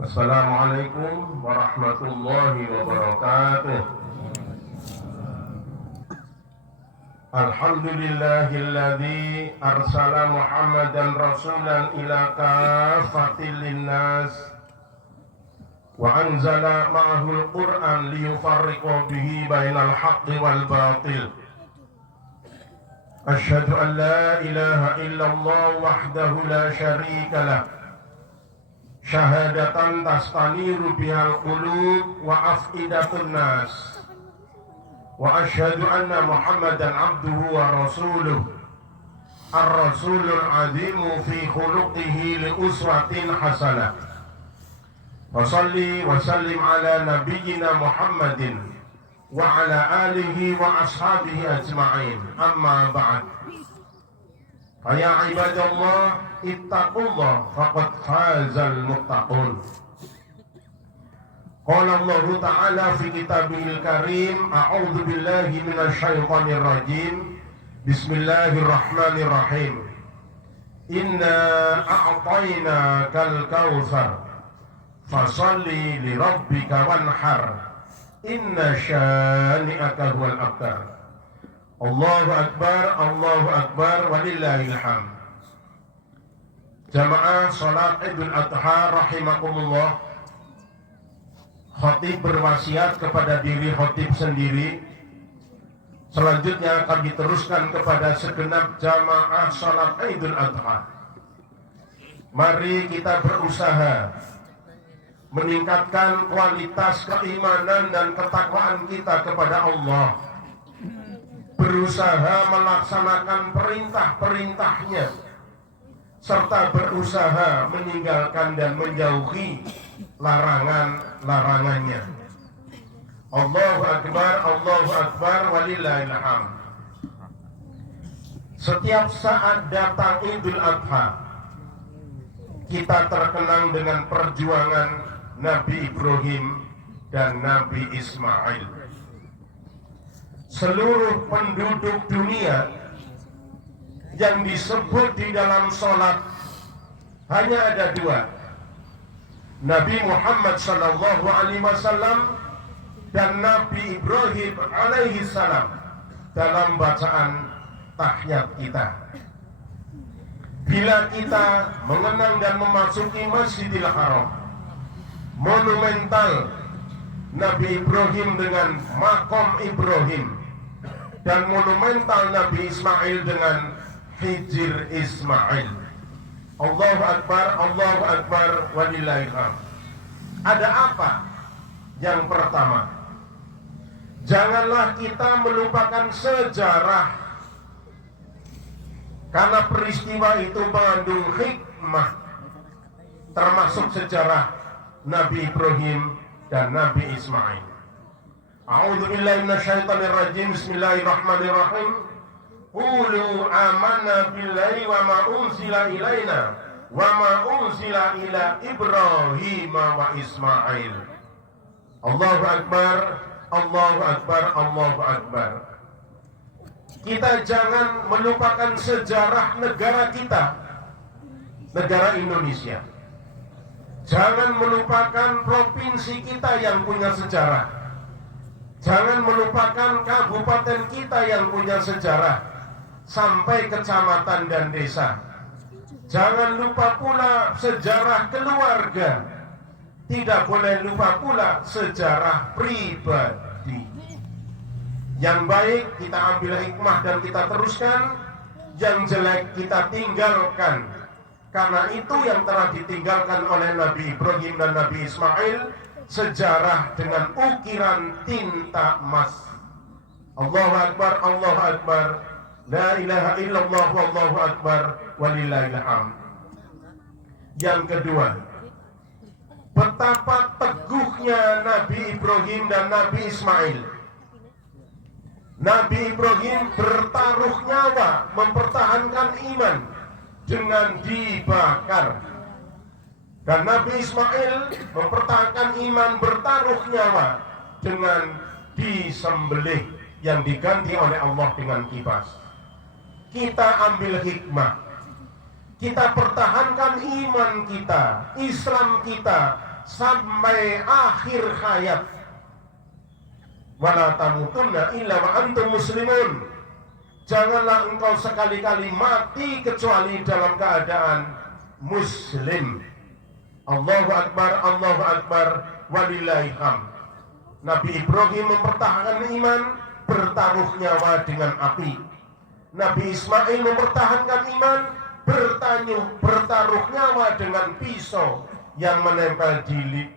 Assalamualaikum warahmatullahi wabarakatuh. Alhamdulillahilladzi arsala Muhammadan rasulan ila kafatil linnas wa anzala ma'ahul Qur'an liyufarriqa bihi bainal haqqi wal batil. Asyhadu an la ilaha illallah wahdahu la syarika lah, syahadatan tastaniru bihal qulub wa afidatun nas, wa asyhadu anna Muhammadan abduhu wa rasuluh, ar-rasulul azimu fi khuluqihi li uswatin hasanah. Wa salli wa sallim ala nabiyyina Muhammadin wa ala alihi wa ashabihi ajma'in. Amma ba'd. Ya ibadallah, ittaqullah faqad fazal muttaqun. Qala Allah Ta'ala fi kitabihil karim, a'udzu billahi minasy syaithanir rajim. Bismillahirrahmanirrahim. Inna a'tainakal kautsar fasalli li rabbika wanhar. Inna syani'aka huwal abtar. Allahu akbar, walillahil hamd. Jamaah salat Idul Adha rahimakumullah. Khatib berwasiat kepada diri khatib sendiri. Selanjutnya akan diteruskan kepada segenap jamaah salat Idul Adha. Mari kita berusaha meningkatkan kualitas keimanan dan ketakwaan kita kepada Allah, berusaha melaksanakan perintah-perintahnya, serta berusaha meninggalkan dan menjauhi larangan-larangannya. Allahu akbar, walillahil hamd. Setiap saat datang Idul Adha, kita terkenang dengan perjuangan Nabi Ibrahim dan Nabi Ismail. Seluruh penduduk dunia yang disebut di dalam sholat hanya ada dua, Nabi Muhammad sallallahu alaihi wasallam dan Nabi Ibrahim alaihi salam dalam bacaan tahiyat kita. Bila kita mengenang dan memasuki Masjidil Haram, monumental Nabi Ibrahim dengan makom Ibrahim, dan monumental Nabi Ismail dengan hijir Ismail. Allahu akbar, walillahil hamd. Ada apa? Yang pertama, janganlah kita melupakan sejarah, karena peristiwa itu mengandung hikmah, termasuk sejarah Nabi Ibrahim dan Nabi Ismail. A'udzu billahi minasyaitonir rajim. Bismillahirrahmanirrahim. Qulu amanna billahi wa ma unzila ilaina wa ma unzila ila Ibrahim wa Ismail. Allahu akbar, Allahu akbar, Allahu akbar. Kita jangan melupakan sejarah negara kita, negara Indonesia. Jangan melupakan provinsi kita yang punya sejarah. Jangan melupakan kabupaten kita yang punya sejarah, sampai kecamatan dan desa. Jangan lupa pula sejarah keluarga. Tidak boleh lupa pula sejarah pribadi. Yang baik kita ambil hikmah dan kita teruskan, yang jelek kita tinggalkan. Karena itu yang telah ditinggalkan oleh Nabi Ibrahim dan Nabi Ismail, sejarah dengan ukiran tinta emas. Allahu akbar, Allahu akbar, la ilaha illallah, wallahu akbar, walillahil hamd. Yang kedua, betapa teguhnya Nabi Ibrahim dan Nabi Ismail. Nabi Ibrahim bertaruh nyawa mempertahankan iman dengan dibakar, dan Nabi Ismail mempertahankan iman bertaruh nyawa dengan disembelih yang diganti oleh Allah dengan kipas. Kita ambil hikmah, kita pertahankan iman kita, Islam kita sampai akhir hayat. Wala tamutunna illa wa antum muslimun. Janganlah engkau sekali-kali mati kecuali dalam keadaan muslim. Allahu Akbar, Allahu Akbar, walillahil hamd. Nabi Ibrahim mempertahankan iman, bertaruh nyawa dengan api. Nabi Ismail mempertahankan iman, bertaruh nyawa dengan pisau yang menempel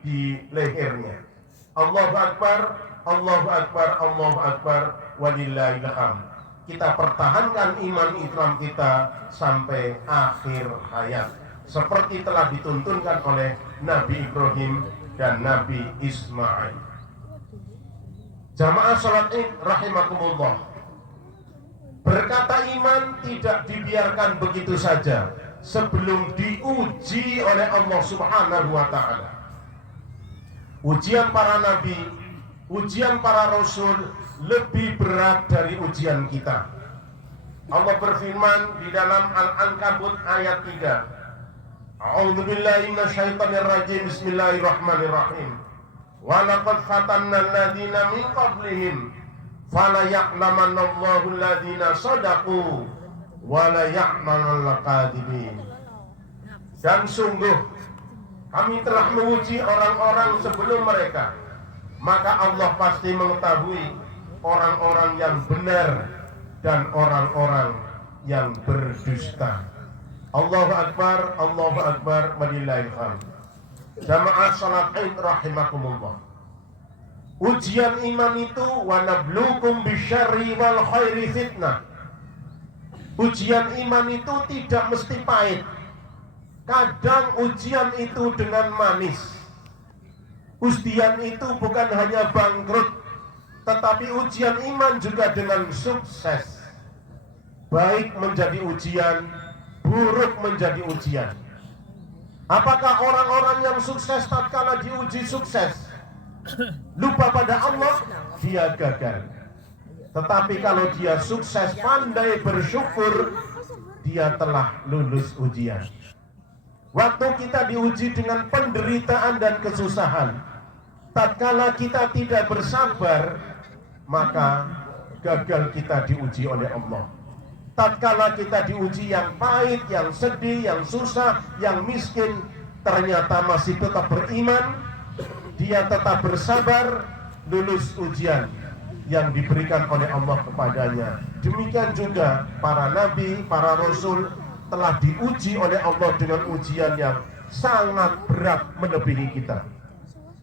di lehernya. Allahu Akbar, Allahu Akbar, Allahu Akbar, walillahil hamd. Kita pertahankan iman Islam kita sampai akhir hayat, seperti telah dituntunkan oleh Nabi Ibrahim dan Nabi Ismail. Jamaah salat Id rahimakumullah, berkata iman tidak dibiarkan begitu saja sebelum diuji oleh Allah Subhanahu wa ta'ala. Ujian para nabi, ujian para rasul lebih berat dari ujian kita. Allah berfirman di dalam Al-Ankabut ayat 3. A'udzubillahi minasyaitonir rajim. Bismillahirrahmanirrahim. Wa laqad fatanna alladziina min qablihim fala ya'lamanallahu alladziina shadaqu wa la ya'lamanal kadhibin. Dan sungguh kami telah menguji orang-orang sebelum mereka, maka Allah pasti mengetahui orang-orang yang benar dan orang-orang yang berdusta. Allahu Akbar, Allahu Akbar, walillahil hamd. Jamaah salat Id rahimakumullah. Ujian iman itu wa nabluukum bisyarri wal khairi fitnah. Ujian iman itu tidak mesti pahit. Kadang ujian itu dengan manis. Ujian itu bukan hanya bangkrut, tetapi ujian iman juga dengan sukses. Baik menjadi ujian, buruk menjadi ujian. Apakah orang-orang yang sukses tatkala diuji sukses lupa pada Allah, dia gagal. Tetapi kalau dia sukses, pandai bersyukur, dia telah lulus ujian. Waktu kita diuji dengan penderitaan dan kesusahan, tatkala kita tidak bersabar, maka gagal kita diuji oleh Allah. Tatkala kita diuji yang pahit, yang sedih, yang susah, yang miskin, ternyata masih tetap beriman, dia tetap bersabar, lulus ujian yang diberikan oleh Allah kepadanya. Demikian juga para nabi, para rasul telah diuji oleh Allah dengan ujian yang sangat berat melebihi kita.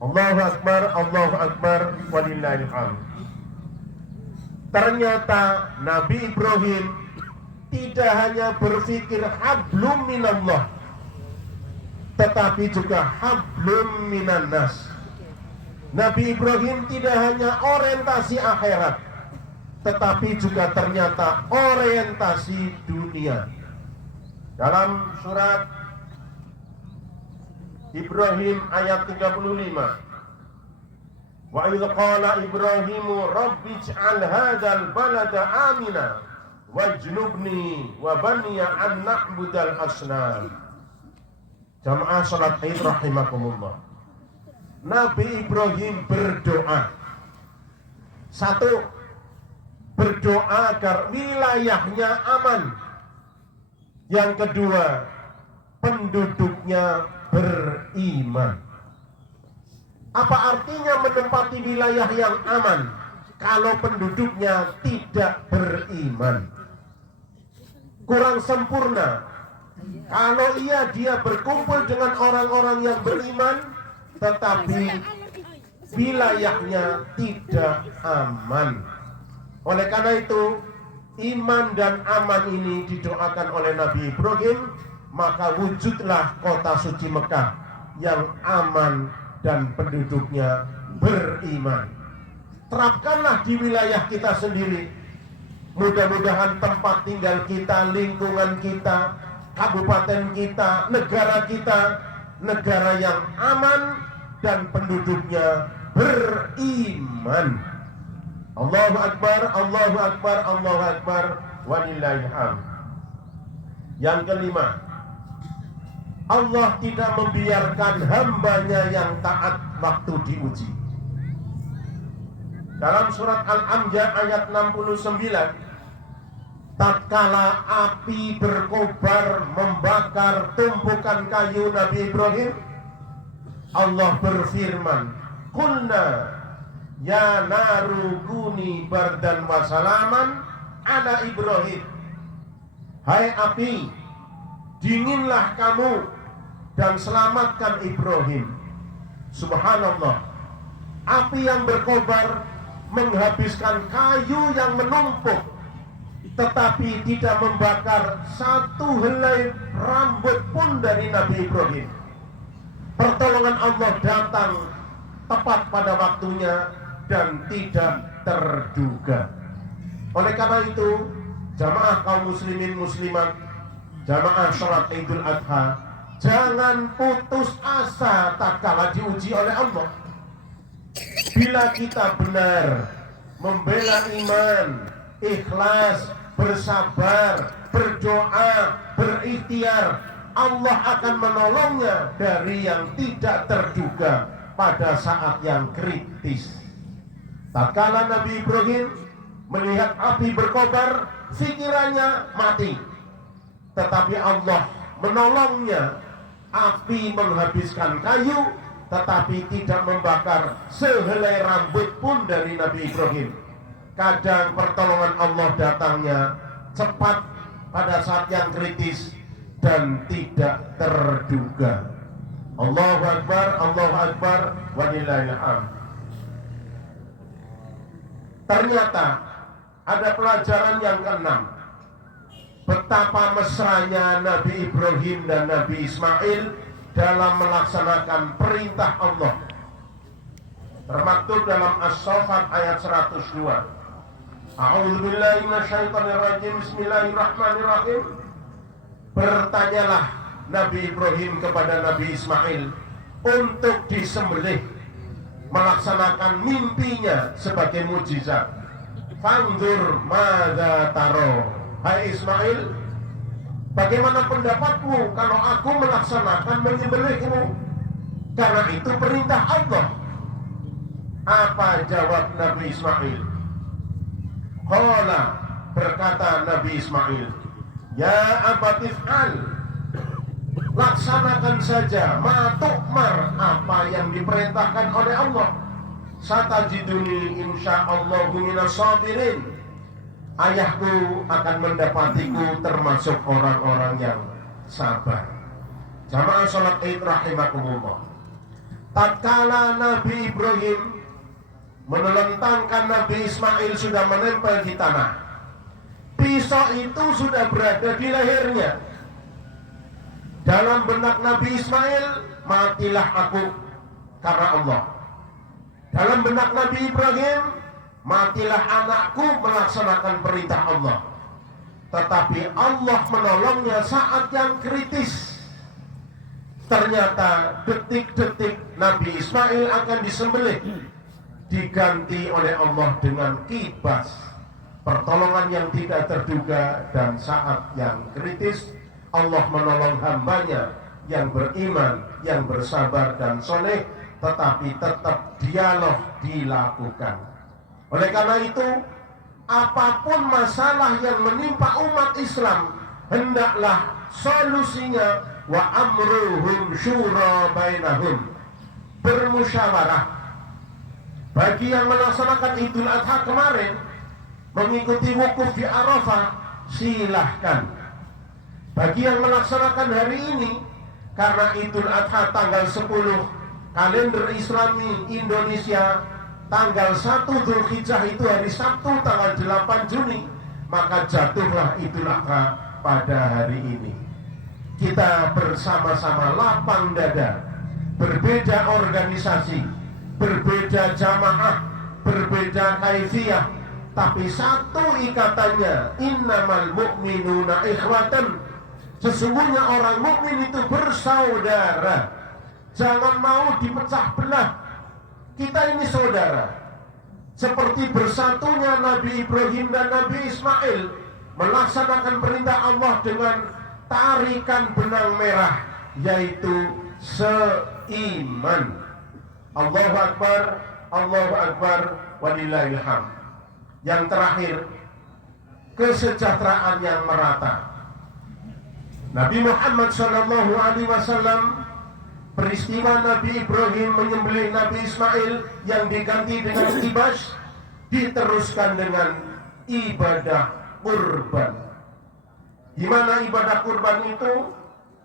Allahu Akbar, Allahu Akbar, walillahil hamd. Ternyata Nabi Ibrahim tidak hanya berpikir hablum minallah, tetapi juga hablum minannas. Nabi Ibrahim tidak hanya orientasi akhirat, tetapi juga ternyata orientasi dunia. Dalam surat Ibrahim ayat 35, wa idh qala Ibrahimu rabbij'al hadzal balada amina wajnubni wa baniya an na'budal asnam. Jamaah salat Id rahimakumullah. Nabi Ibrahim berdoa. Satu, berdoa agar wilayahnya aman. Yang kedua, penduduknya beriman. Apa artinya menempati wilayah yang aman kalau penduduknya tidak beriman? Kurang sempurna. Kalau dia berkumpul dengan orang-orang yang beriman, tetapi wilayahnya tidak aman. Oleh karena itu, iman dan aman ini didoakan oleh Nabi Ibrahim, maka wujudlah kota suci Mekah yang aman dan penduduknya beriman. Terapkanlah di wilayah kita sendiri. Mudah-mudahan tempat tinggal kita, lingkungan kita, kabupaten kita, negara yang aman dan penduduknya beriman. Allahu Akbar, Allahu Akbar, Allahu Akbar, walillahil hamd. Yang kelima, Allah tidak membiarkan hambanya yang taat waktu diuji. Dalam surat Al-Anbiya ayat 69, tatkala api berkobar membakar tumpukan kayu Nabi Ibrahim, Allah berfirman, "Qulna ya naru kuni bardan wa salaman ala Ibrahim." Hai api, dinginlah kamu dan selamatkan Ibrahim. Subhanallah, api yang berkobar menghabiskan kayu yang menumpuk, tetapi tidak membakar satu helai rambut pun dari Nabi Ibrahim. Pertolongan Allah datang tepat pada waktunya dan tidak terduga. Oleh karena itu, jamaah kaum muslimin muslimat, jamaah sholat Idul Adha, jangan putus asa tatkala diuji oleh Allah. Bila kita benar membela iman, ikhlas, bersabar, berdoa, berikhtiar, Allah akan menolongnya dari yang tidak terduga pada saat yang kritis. Tatkala Nabi Ibrahim melihat api berkobar, pikirannya mati, tetapi Allah menolongnya. Api menghabiskan kayu, tetapi tidak membakar sehelai rambut pun dari Nabi Ibrahim. Kadang pertolongan Allah datangnya cepat pada saat yang kritis dan tidak terduga. Allahu Akbar, walillahil hamd. Ternyata ada pelajaran yang keenam, betapa mesranya Nabi Ibrahim dan Nabi Ismail dalam melaksanakan perintah Allah. Termaktub dalam As-Saffat ayat 102. A'udzubillahi minasyaitonirrajim. Bismillahirrahmanirrahim. Bertanyalah Nabi Ibrahim kepada Nabi Ismail untuk disembelih, melaksanakan mimpinya sebagai mujizat. Fanzur madza taro. Hai Ismail, bagaimana pendapatmu kalau aku melaksanakan menyembelihmu? Karena itu perintah Allah. Apa jawab Nabi Ismail? Qala, berkata Nabi Ismail, ya abatif'al, laksanakan saja ma tu'mar, apa yang diperintahkan oleh Allah. Satajiduni insyaallahu minas sabirin. Ayahku akan mendapatiku termasuk orang-orang yang sabar. Jamaah sholat Id rahimakumullah. Tatkala Nabi Ibrahim menelentangkan Nabi Ismail sudah menempel di tanah, pisau itu sudah berada di lehernya. Dalam benak Nabi Ismail, matilah aku karena Allah. Dalam benak Nabi Ibrahim, matilah anakku melaksanakan perintah Allah. Tetapi Allah menolongnya saat yang kritis. Ternyata detik-detik Nabi Ismail akan disembelih, diganti oleh Allah dengan kibas. Pertolongan yang tidak terduga, dan saat yang kritis Allah menolong hambanya yang beriman, yang bersabar dan soleh, tetapi tetap dialog dilakukan. Oleh karena itu, apapun masalah yang menimpa umat Islam, hendaklah solusinya wa amruhum syura bainahum, bermusyawarah. Bagi yang melaksanakan Idul Adha kemarin, mengikuti wukuf di Arafah, silahkan. Bagi yang melaksanakan hari ini, karena Idul Adha tanggal 10 kalender Islami Indonesia, tanggal 1 Dzulhijjah itu hari Sabtu tanggal 8 Juni, maka jatuhlah Idul Adha pada hari ini. Kita bersama-sama lapang dada, berbeda organisasi, berbeda jamaah, berbeda kaifiyah, tapi satu ikatannya, innamal mu'minuna ikhwatan. Sesungguhnya orang mukmin itu bersaudara. Jangan mau dipecah belah. Kita ini saudara. Seperti bersatunya Nabi Ibrahim dan Nabi Ismail melaksanakan perintah Allah dengan tarikan benang merah, yaitu seiman. Allahu Akbar, walillahil hamd. Yang terakhir, kesejahteraan yang merata. Nabi Muhammad SAW, peristiwa Nabi Ibrahim menyembelih Nabi Ismail yang diganti dengan kibas, diteruskan dengan ibadah kurban. Di mana ibadah kurban itu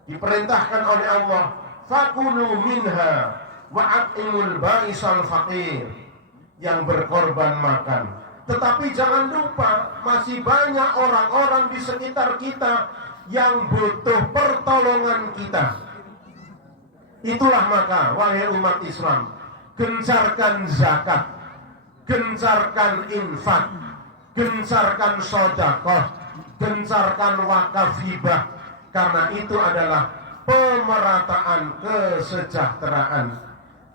diperintahkan oleh Allah, fakulu minha wa'atimul ba'isal faqir, yang berkorban makan. Tetapi jangan lupa, masih banyak orang-orang di sekitar kita yang butuh pertolongan kita. Itulah maka, wahai umat Islam, gencarkan zakat, gencarkan infak, gencarkan sedekah, gencarkan wakaf hibah, karena itu adalah pemerataan kesejahteraan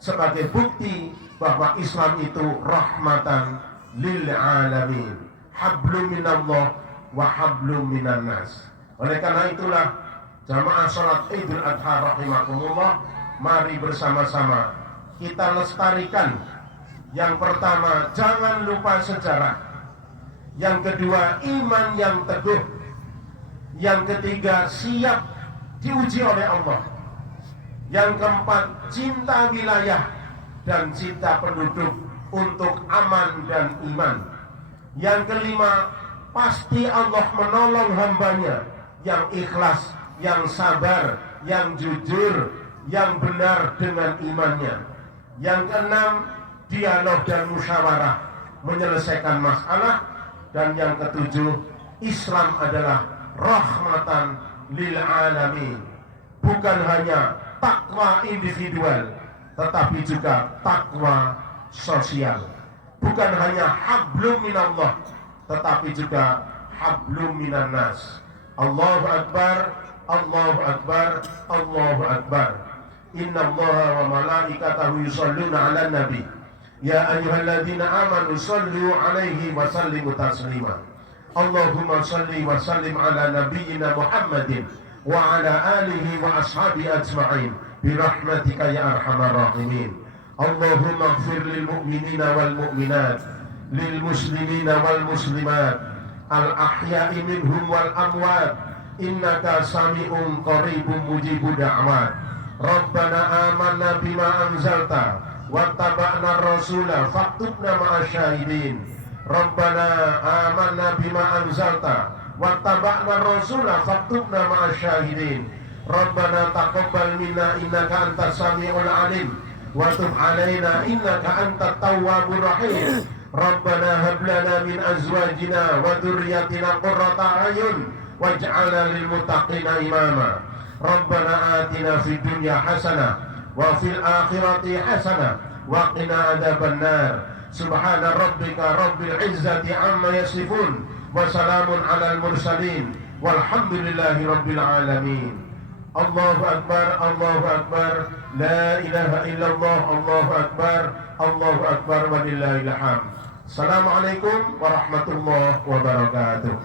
sebagai bukti bahwa Islam itu rahmatan lil alamin, hablum minallah wa hablum minan nas. Oleh karena itulah jamaah salat Idul Adha rahimakumullah, mari bersama-sama kita lestarikan. Yang pertama, jangan lupa sejarah. Yang kedua, iman yang teguh. Yang ketiga, siap diuji oleh Allah. Yang keempat, cinta wilayah dan cinta penduduk untuk aman dan iman. Yang kelima, pasti Allah menolong hambanya yang ikhlas, yang sabar, yang jujur, yang benar dengan imannya. Yang keenam, dialog dan musyawarah menyelesaikan masalah. Dan yang ketujuh, Islam adalah rahmatan lil alamin. Bukan hanya takwa individual, tetapi juga takwa sosial. Bukan hanya hablum minallah, tetapi juga hablum minan nas. Allahu Akbar, Allahu Akbar, Allahu Akbar. Inna Allaha wa malaikatahu yusalluna ala nabi. Ya ayyuhalladzina amanu sallu alaihi wa sallimu taslima. Allahumma salli wa sallim ala nabiyyina Muhammadin wa ala alihi wa ashabi ajma'in birahmatika ya arhamar rahimin. Allahumma ighfir lil mu'minina wal mu'minat, lil muslimina wal muslimat, al ahya'i minhum wal amwat, innaka sami'un qaribun mujibud da'wat. Rabbana amanna bima anzalta wattaba'na rasula faktubna ma'asyahidin. Rabbana amanna bima anzalta wattaba'na rasula faktubna ma'asyahidin. Rabbana taqabbal minna innaka antas sami'ul alim wa tub alaina innaka antat tawwabur rahim. Rabbana hab lana min azwajina wa dhurriyyatina qurrata a'yun waj'alna lil muttaqina imama. Rabbana atina fid dunya hasanah wa fil akhirati hasanah wa qina adzabannar. Subhana rabbika rabbil izzati amma yasifun wa salamun alal mursalin walhamdulillahi rabbil alamin. Allahu Akbar, Allahu Akbar, la ilaha illallah, Allahu Akbar, Allahu Akbar, walillahil hamd. Assalamualaikum warahmatullahi wabarakatuh.